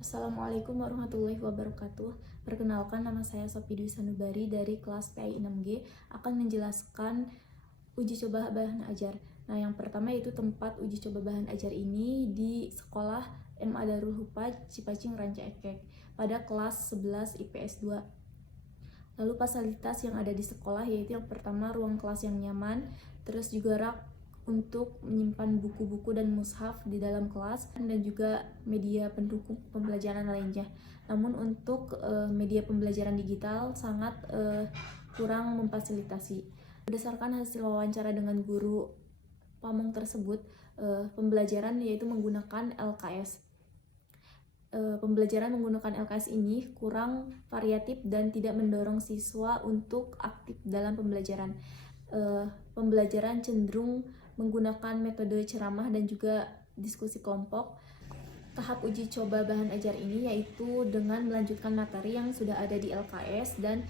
Assalamualaikum warahmatullahi wabarakatuh. Perkenalkan, nama saya Sofi Dwi Sanubari dari kelas PAI 6G akan menjelaskan uji coba bahan ajar. Nah, yang pertama yaitu tempat uji coba bahan ajar ini di sekolah MA Darul Hufadz Cipacing Ranca Ekek pada kelas 11 IPS 2. Lalu fasilitas yang ada di sekolah yaitu yang pertama ruang kelas yang nyaman, terus juga rak untuk menyimpan buku-buku dan mushaf di dalam kelas, dan juga media pendukung pembelajaran lainnya. Namun untuk media pembelajaran digital sangat kurang memfasilitasi. Berdasarkan hasil wawancara dengan guru pamong tersebut, pembelajaran yaitu menggunakan LKS. Pembelajaran menggunakan LKS ini kurang variatif dan tidak mendorong siswa untuk aktif dalam pembelajaran. Pembelajaran cenderung menggunakan metode ceramah dan juga diskusi kelompok. Tahap uji coba bahan ajar ini yaitu dengan melanjutkan materi yang sudah ada di LKS dan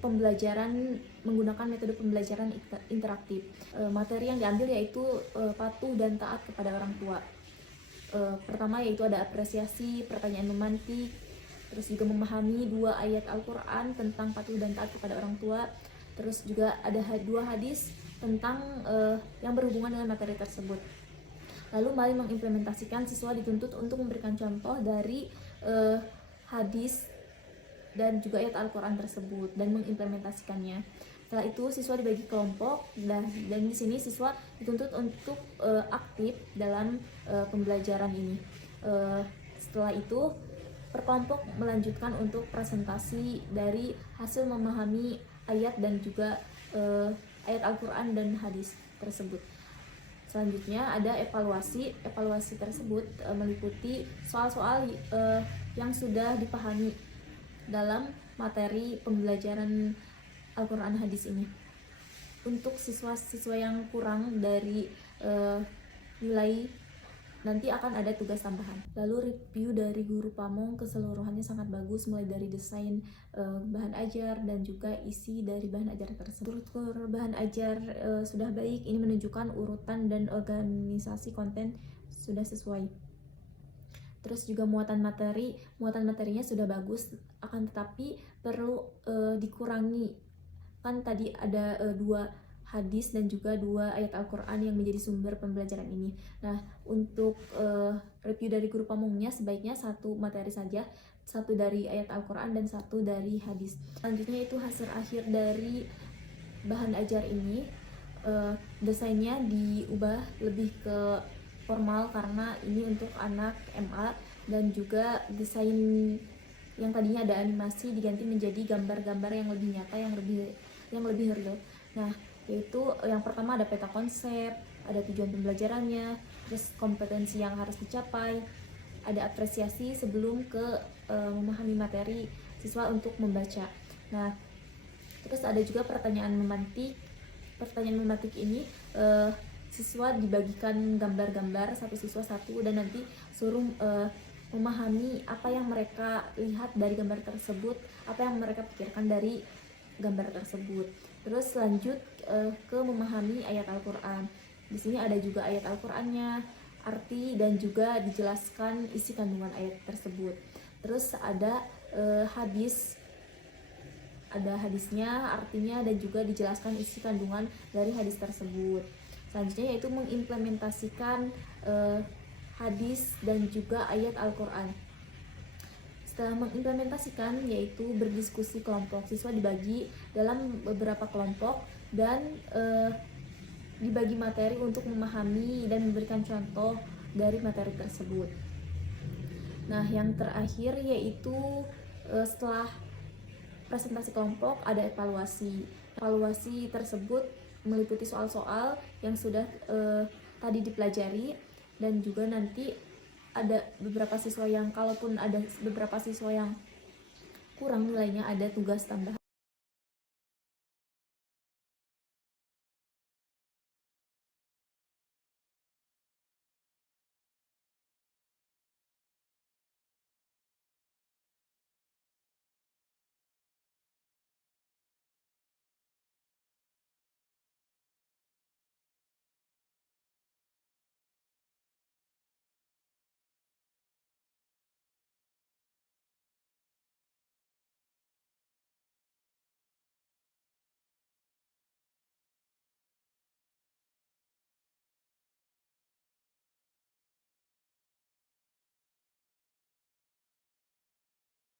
pembelajaran menggunakan metode pembelajaran interaktif. Materi yang diambil yaitu patuh dan taat kepada orang tua. Pertama yaitu ada apresiasi, pertanyaan memantik, terus juga memahami 2 ayat Al-Quran tentang patuh dan taat kepada orang tua. Terus juga ada 2 hadis tentang yang berhubungan dengan materi tersebut. Lalu mari mengimplementasikan. Siswa dituntut untuk memberikan contoh dari hadis dan juga ayat Al-Quran tersebut dan mengimplementasikannya. Setelah itu siswa dibagi kelompok dan di sini siswa dituntut untuk aktif dalam pembelajaran ini. Setelah itu per kelompok melanjutkan untuk presentasi dari hasil memahami ayat dan juga ayat Al-Quran dan hadis tersebut. Selanjutnya ada evaluasi. Evaluasi tersebut meliputi soal-soal yang sudah dipahami dalam materi pembelajaran Al-Quran hadis ini. Untuk siswa-siswa yang kurang dari nilai, nanti akan ada tugas tambahan. Lalu review dari guru pamong keseluruhannya sangat bagus, mulai dari desain bahan ajar dan juga isi dari bahan ajar tersebut. Struktur bahan ajar sudah baik, ini menunjukkan urutan dan organisasi konten sudah sesuai. Terus juga muatan materinya sudah bagus, akan tetapi perlu dikurangi. Kan tadi ada 2 hadis dan juga 2 ayat Al-Quran yang menjadi sumber pembelajaran ini. Nah, untuk review dari guru pamongnya sebaiknya 1 materi saja, 1 dari ayat Al-Quran dan 1 dari hadis. Selanjutnya itu hasil akhir dari bahan ajar ini. Desainnya diubah lebih ke formal karena ini untuk anak MA, dan juga desain yang tadinya ada animasi diganti menjadi gambar-gambar yang lebih nyata, yang lebih real. Nah, yaitu yang pertama ada peta konsep, ada tujuan pembelajarannya, terus kompetensi yang harus dicapai, ada apresiasi sebelum ke memahami materi siswa untuk membaca. Nah, terus ada juga pertanyaan memantik. Pertanyaan memantik ini siswa dibagikan gambar-gambar, satu siswa 1, dan nanti suruh memahami apa yang mereka lihat dari gambar tersebut, apa yang mereka pikirkan dari gambar tersebut. Terus lanjut ke memahami ayat Al-Quran. Di sini ada juga ayat Al-Qurannya, arti dan juga dijelaskan isi kandungan ayat tersebut. Terus ada hadis, ada hadisnya, artinya, dan juga dijelaskan isi kandungan dari hadis tersebut. Selanjutnya yaitu mengimplementasikan hadis dan juga ayat Al-Quran. Setelah mengimplementasikan yaitu berdiskusi kelompok. Siswa dibagi dalam beberapa kelompok dan dibagi materi untuk memahami dan memberikan contoh dari materi tersebut. Nah, yang terakhir yaitu setelah presentasi kelompok ada evaluasi. Evaluasi tersebut meliputi soal-soal yang sudah tadi dipelajari, dan juga nanti ada beberapa siswa yang, kalaupun ada beberapa siswa yang kurang nilainya, ada tugas tambahan.